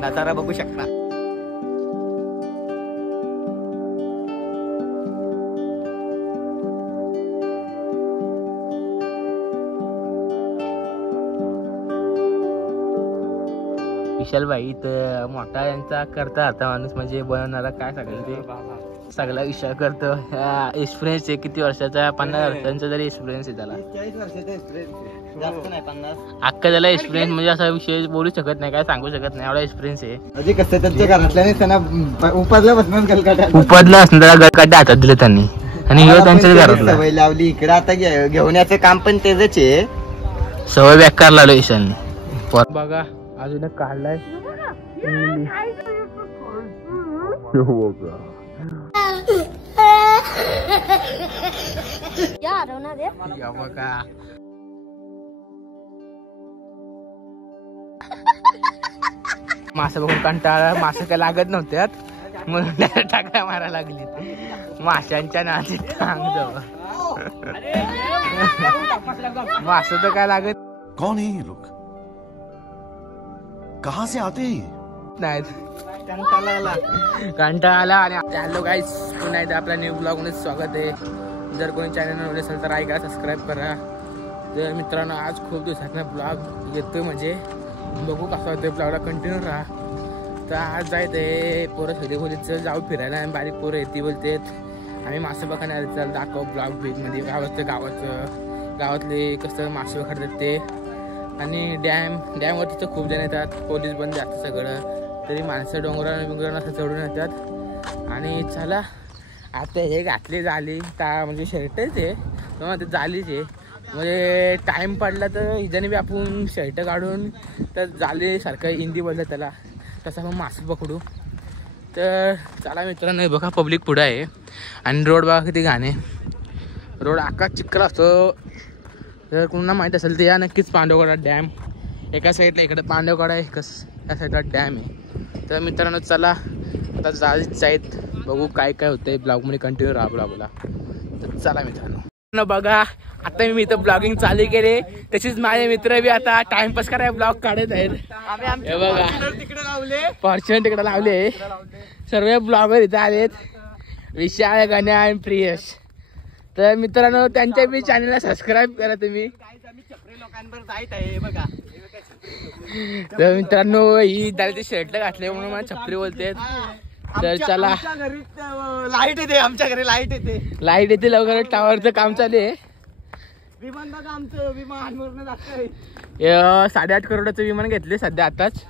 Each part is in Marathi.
नजारा बघू शकता। विशाल भाई तर मोठा यांचा करता आता माणूस म्हणजे बनवणारा काय सांगेल ते सगळा विचार करतो। एक्सपिरियन्स आहे किती वर्षाचा 50 वर्षांचा तरी एक्सपिरियन्स आहे त्याला। 40 वर्षाचा एक्सपिरियन्स जास्त नाही 50 अख्खा त्याला एक्सपिरियन्स म्हणजे असा विषय बोलू शकत नाही काय सांगू शकत नाही एवढा एक्सपिरियन्स आहे। म्हणजे कसं त्यांच्या घरातल्याने त्यांना उपजल्यापासून उपदला असं त्याला गडकाड्या हातात दिले त्यांनी आणि ह्यो त्यांच्याच घरातला सवय लावली इकडे आता घेऊन याचं काम पण तेच आहे। सवय बेकार लावलं ईशानने। बघा अजून काढलाय बघा मासा बघून कंटाळा मासे काय लागत नव्हत्यात म्हणून टाकल्या मारायला लागली माशांच्या नादीत मास तर काय लागत। कौन है ये लोग कहां से आते हैं नाहीत कंटाळा आला आणि हॅलो गाईस पुन्हा एकदा आपल्या न्यू ब्लॉग मध्ये स्वागत आहे। जर कोणी चॅनल नवीन असेल तर ऐका सबस्क्राईब करा। तर मित्रांनो आज खूप दिवसातनं ब्लॉग येतोय म्हणजे बघू कसा होतोय ब्लॉगला कंटिन्यू राहा। तर आज जायचंय पोरं सगळे बोलीचं जाऊ फिरायला आणि बारीक पोरं येते बोलतेत आम्ही मासे बघणार चल दाखव ब्लॉग मध्ये गावातले कसं मासे खातात ते आणि डॅमवरती तर खूप जण येतात पोलीस बंद असतं सगळं तरी माणसं डोंगरानं असं चढून येतात। आणि चला आता हे घातले जाली का म्हणजे शर्टच आहे ते जालीच आहे म्हणजे टाईम पडला तर हिजाने बी आपण शर्ट काढून तर जालीसारखं हिंदी बोललं त्याला तसं आपण मासे पकडू। तर चला मित्रांनो बघा पब्लिक पुढं आहे आणि रोड बघा किती घाणे रोड अख्खा चिखल असतो। जर कोणाला माहीत असेल तर या नक्कीच पांडवगडा डॅम एका साईडला इकडे पांडवगडा आहे या साईडला डॅम आहे। तर मित्रांनो चला आता जायचं आहेत बघू काय काय होतंय ब्लॉगमध्ये कंटिन्यू राहा ब्लॉगला। तर चला मित्रांनो बघा आता मी इथं ब्लॉगिंग चालू केले तशीच माझे मित्र बी आता टाइमपास करायला ब्लॉग काढत आहेत। हे बघा फॉर्च्युनर तिकडे लावले सर्व ब्लॉगर इथं आलेत विशाल गण्या आणि प्रियश। तर मित्रांनो त्यांच्या बी चॅनलला सबस्क्राईब करा तुम्ही। तर मित्रांनो ही त्याला शर्ट घातले म्हणून मला छपरी बोलते। तर चला लाईट येते आमच्या घरी लाईट येते लवकर टावरचं काम चालू आहे। विमान बघा आमचं विमान 8.5 करोडाचं विमान घेतले सध्या आताच।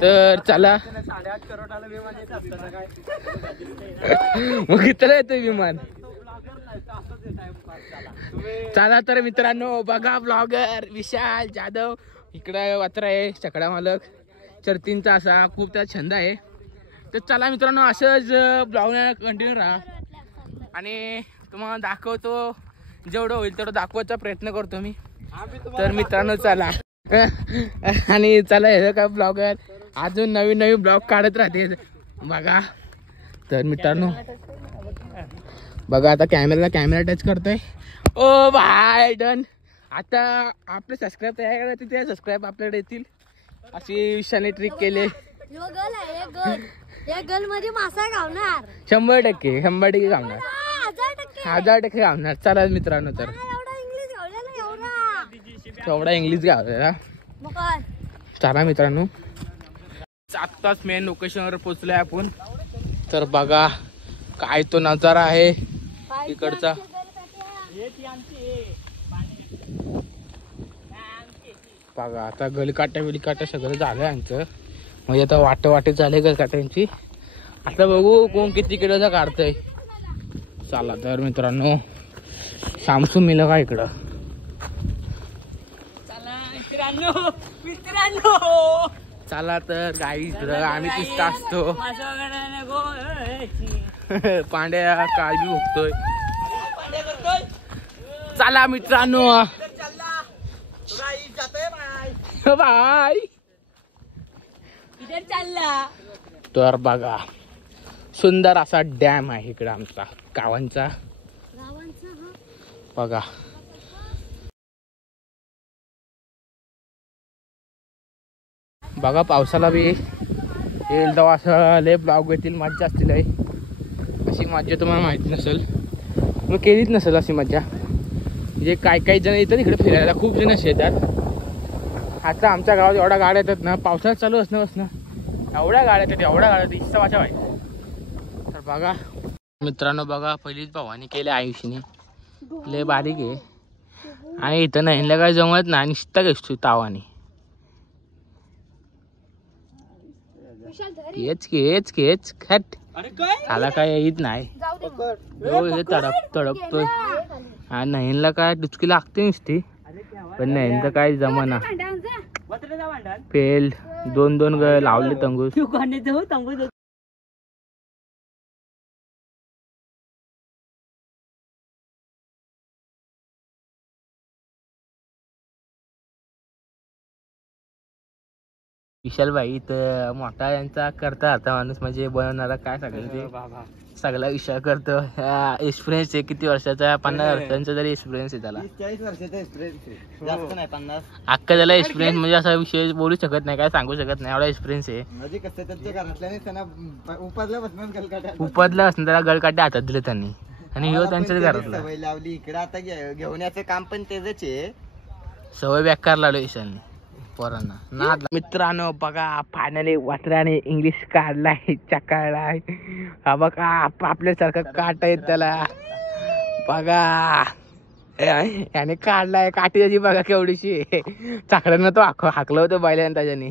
तर चला 8.5 करोडाला विमान येत असतं काय मग कितीला येतं विमान। चला तर मित्रांनो बघा ब्लॉगर विशाल जाधव इकडे वात्र आहे चकडा मालक चर्तींचा असा खूप त्याचा छंद आहे। तर चला मित्रांनो असंच ब्लॉग कंटिन्यू राहा आणि तुम्हाला दाखवतो जेवढं होईल तेवढं दाखवायचा प्रयत्न करतो मी। तर मित्रांनो चला आणि चला हे का ब्लॉगर अजून नवीन ब्लॉग काढत राहते बघा। तर मित्रांनो बघा आता कॅमेरा टच करतोय ओ बाय डन। आता आपले सबस्क्राईब तयार करायचे ते सबस्क्राईब आपल्याकडे येतील अशी विशालने ट्रिक केले। गल मध्ये मासा गावणार 100% गावणार 1000% गावणार। चला मित्रांनो तर एवढा इंग्लिश गावलेला चला मित्रांनो आत्ताच मेन लोकेशनवर पोहोचलोय आपण। तर बघा काय तो नजारा आहे इकडचा बघा। आता गलकाट्या सगळं झालं यांचं म्हणजे आता वाटे झाले गलकाट्यांची। आता बघू कोण किती किलोचा काढतंय। चला तर मित्रांनो सामसून मिळलं का इकडं चला तर गाई आम्ही तिथं असतो पांड्या काळजी भोगतोय। चला मित्रांनो बाय तर बघा सुंदर असा डॅम आहे इकडे आमचा गावांचा बघा। बघा पावसाला बी येईल तेव्हा असं लय ब्लॉग येतील, मज्जा असतील आहे. अशी मज्जा तुम्हाला माहिती नसेल, मग केलीच नसेल अशी मज्जा. म्हणजे काही जण येतात इकडे फिरायला, खूप जण असे येतात. आता आमच्या गावात एवढ्या गाड्या येतात ना, पावसाळ्यात चालू असणं एवढ्या गाड्या येतात, इच्छा वाचा व्हायचं. तर बघा मित्रांनो, बघा पहिलीच भावानी केले आयुष्याने, लय बारीक आहे. आणि इथं नाही काय जमत ना, निसता घेतो तावाने. हेच खट आला काय येत नाही, तडपतोय. हा नहीनला काय डुचकी लागते नुसती, पण नहीनचं काय जमाना. फेल 2 लावले तंगूस. विशाल भाई इथं मोठा यांचा करता आता माणूस, म्हणजे बनवणारा काय सांगेल ते सगळा विषय करतो. एक्सपिरियन्स आहे किती वर्षाचा, 50 वर्षांचा तरी एक्सपिरियन्स आहे त्याला. 40 वर्षाचा एक्सपिरियन्स आहे, जास्त नाही 50. अख्खा त्याला एक्सपिरियन्स म्हणजे असा विषय बोलू शकत नाही, काय सांगू शकत नाही, एवढा एक्सपिरियन्स आहे. म्हणजे कसं त्यांच्या घरातल्याने त्यांना उपजल्यापासून गलकाट्या उपदला असं त्याला गळकाटे हातात दिले त्यांनी, आणि ह्यो त्यांच्याच घरातला. सवय लावली इकडे, आता घेऊन काम पण तेच आहे. सवय बेकार लावली ईशानने पोरांना ना. मित्रांनो बघा, फायनली वाटऱ्याने इंग्लिश काढलाय, चकाळलाय. हा बघा आपल्यासारखं काट आहे त्याला, बघा याने काढलाय. काठी त्याची बघा केवढीशी, चाकड्यानं तो हाकलं होतं बैलाने, त्याच्याने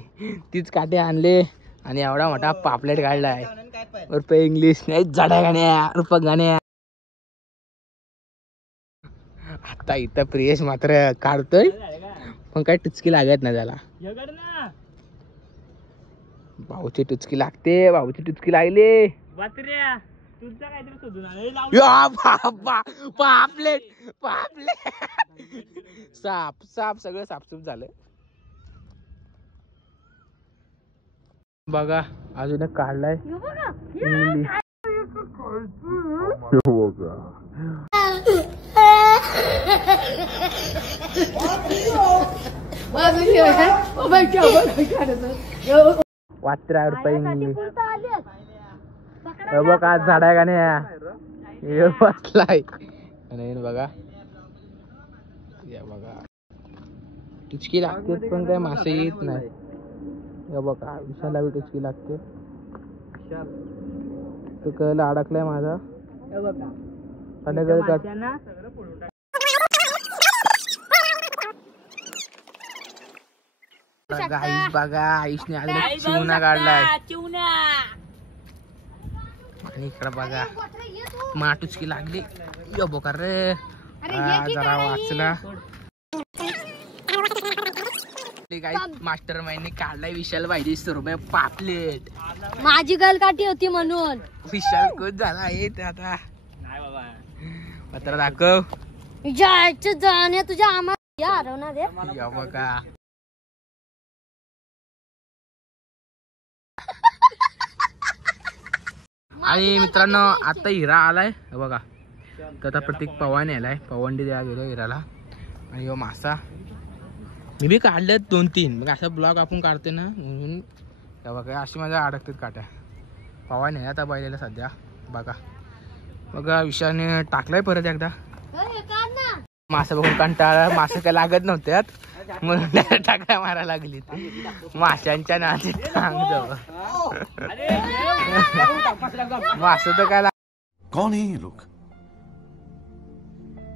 तीच काठी आणले आणि एवढा मोठा पापलेट काढलाय. रुपये इंग्लिश नाही, झाड्या गाण्या रुपये गाण्या. आता इथं प्रियेश मात्र काढतोय, पण काय टुचकी लागत ना त्याला. भाऊची टुचकी लागते, भाऊची टुचकी लागली. पापलेट साप सगळं सापसूप झालं. बघा अजून एक काढलाय इंग्लिश. वाटरा रुपये इंग्लिश. बघा आज झाडा का नाही बसलाय. बघा या बघा टुचकी लागते, पण काय मासे येत नाही. बघा विशाला बी टुचकी लागते, तो कळला अडकलाय माझा. गाईस बघा, आयुषने आज चिवणा काढलाय. आणि इकडं बघा माटुचकी लागली. यो बोका रे, जरा वाचला. मास्टर माइंडने काढलाय विशाल पाहिजे रुपये पापलेट. माझी गलकाठी होती म्हणून विशाल खुश झाला आहे ते. आता पत्र दाखव. जायचं जाण्या तुझ्या आम्हाला हरवणार रे. या बघा आणि मित्रांनो आता हिरा आलाय बघा. तर आता प्रत्येक पवाने आलाय, पवंडी द्या गेलो हिराला. आणि यो मासा मी बी काढलेत 2-3. मग असा ब्लॉग आपण काढते ना, म्हणून बघा अशी माझ्या अडकतात काट्या. पवाने आता बैलेला सध्या बघा. बघा विशाने टाकलाय परत एकदा. मासा बघून कंटाळा, मासे काय लागत नव्हत्यात म्हणून टाकल्या मारा लागली. माशांच्या नादी मास तर काय कौन है ये लोग,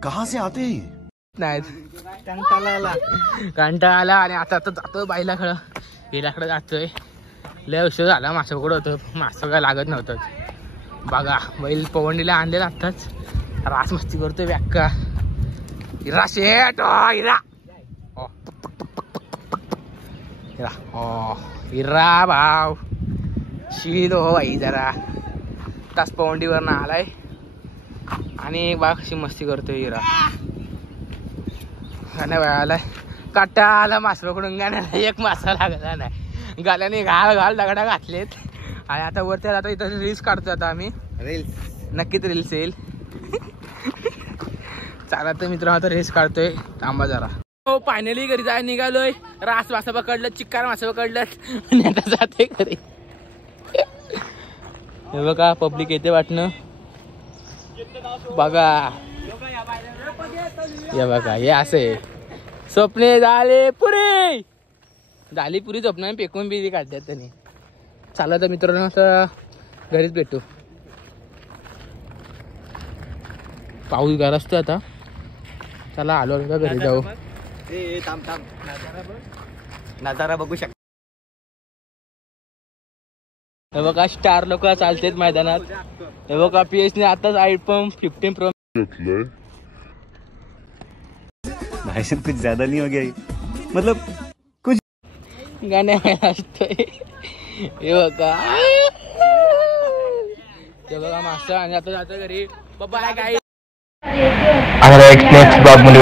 कहाँ से आते हैं? नाही कंटाळा आला. आणि आता जातोय बाईलाकडं, हिराकडे जातोय. लय उशीर झाला, मासा पकड होतं, मासा काय लागत नव्हतं. बघा बैल पवंडीला आणलेला आत्ताच, रास मस्ती करतोय व्याक्का. हिरा शेट हिरा हिरा हिरा भाव शिल हो बाई. जरा तास पवंडीवर ना आलाय आणि बघा कशी मस्ती करतोय हिरा. आलाय काटा आला मास पकडून गाण्याला. एक मासा लागला नाही, गाल्याने घाल दगडा घातलेत. आणि आता वरती आता इथं रील्स काढतो. आता आम्ही रील्स नक्कीच रील्स येईल. चला तर मित्रांनो आता रेस काढतोय, थांबा जरा. हो फायनली घरी जायला निघालोय. रास मासा पकडलं, चिक्कार मासा पकडलं आणि आता जाते घरी. हे बघा पब्लिक येते वाटणं बघा. हे बघा हे असे स्वप्ने झाले पुरी झाली पुरी स्वप्न फेकून बी काढतात त्यांनी. चला तर मित्रांनो आता घरीच भेटू. पाऊस गरजतो आता. चला आलो का घरी जाऊ. नजारा बघू शकता. हे बघा स्टार लोक चालतेत मैदानात. हे बघा PS ने आताच iPhone 15 Pro भाई साहब कुछ ज्यादा नहीं हो गया ये? मतलब कुछ गाणे असतोय. हे बघा ते बघा मास्टर आणि आता जातो घरी. बाबा काय नेक्स्ट ब्लॉग मध्ये